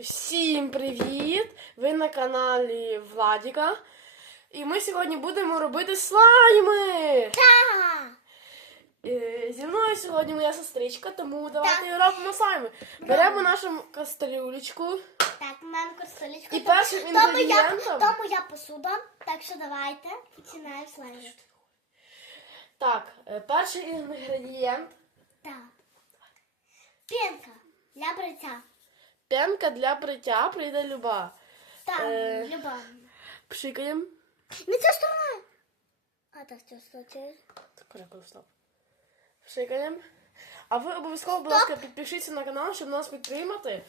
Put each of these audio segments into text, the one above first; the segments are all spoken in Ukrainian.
Всім привіт! Ви на каналі Владіка. І ми сьогодні будемо робити слайми. Е, Зі мною сьогодні моя сестричка, тому давайте Так. робимо слайми. Беремо нашу кастрюлечку. Так, маємо костолічку. І першим інгредієнтом- то моя посуда. Так що давайте починаємо слайм. Так, е, перший інгредієнт Так. Пінка для бриття. Пенка для бриття прийде люба. Так, Е. люба. Пшикаємо. Не ця сторона. А, так, ця сторона. Так, перекладу, стоп. Пшикаємо. А ви обов'язково, будь ласка, підпишіться на канал, щоб нас підтримати.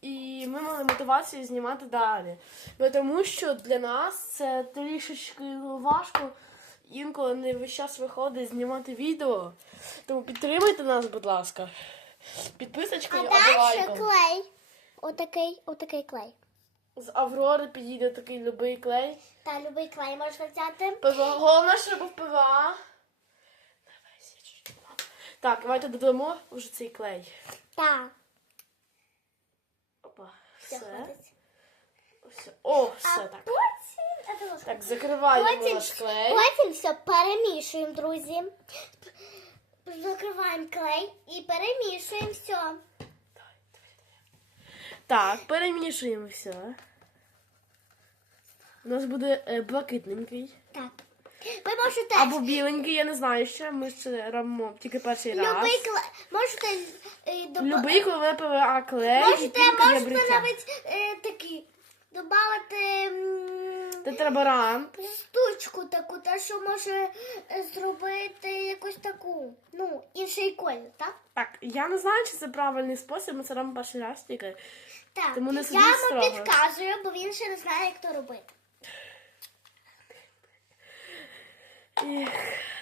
І ми мали мотивацію знімати далі. Бо Тому що для нас це трішечки важко. Інколи не весь час виходить знімати відео. Тому підтримайте нас, будь ласка. А Підписочкою або далі лайком. клей. Отакий, отакий клей. З Аврори підійде такий любий клей. Та любий клей можна взяти. ПВА. Головне, щоб ПВА. Давай, січечки. Так, давайте додамо вже цей клей. Так. Опа, Все, все. хватить. все. О, А так. потім... Так, закриваємо Потім, наш клей. потім все перемішуємо, друзі. Закриваємо клей і перемішуємо все. Так, перемішуємо все. У нас буде е, блакитненький. Так. Ви можете Або біленький, я не знаю ще. Ми це робимо тільки перший раз. любий клей. Можете е, доба- Любий, ПВА клей можете, можете навіть е, такий додати м, Тетрабарант. штучку таку, та що може е, зробити якусь таку, ну, інший колір, так? Так, я не знаю, чи це правильний спосіб, ми це робимо перший раз тільки. Так. Тому не Я йому строго. підказую, бо він ще не знає, як то робити.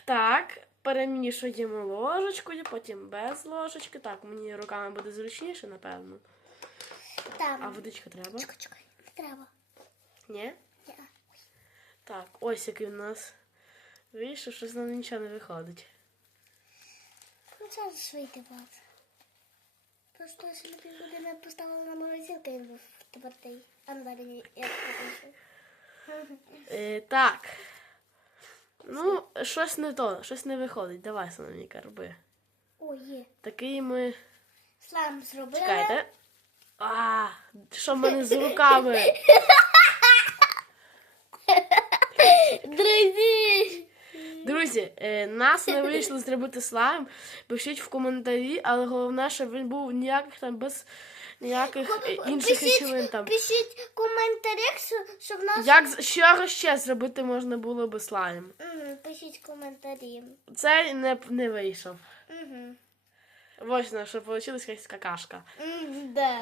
Так, перемішуємо ложечкою, потім без ложечки. Так, мені руками буде зручніше, напевно. Так. А водичка треба? Чекай, чекай, не треба. Ні? Ні. Так, ось який у нас вийшов, що з нам нічого не виходить. Ну, це ж вийти багато. Просто я ще на півгодини поставила на морозилку, він був тепертий. А ну далі як покажу. Е, так. Ну, щось не то, щось не виходить. Давай, Соломіка, роби. О, є. Такий ми. Слайм зробили. Чекайте. А, що в мене з руками? Друзі! Друзі, е, нас не вийшло зробити слайм. Пишіть в коментарі, але головне, щоб він був ніяких там без ніяких е, інших речовин там. пишіть в коментарях, що, що нас... Як що ще зробити можна було би слайм? Пишіть коментарі. Це не, не вийшов. Угу. Ось на що вийшла якась какашка. Да.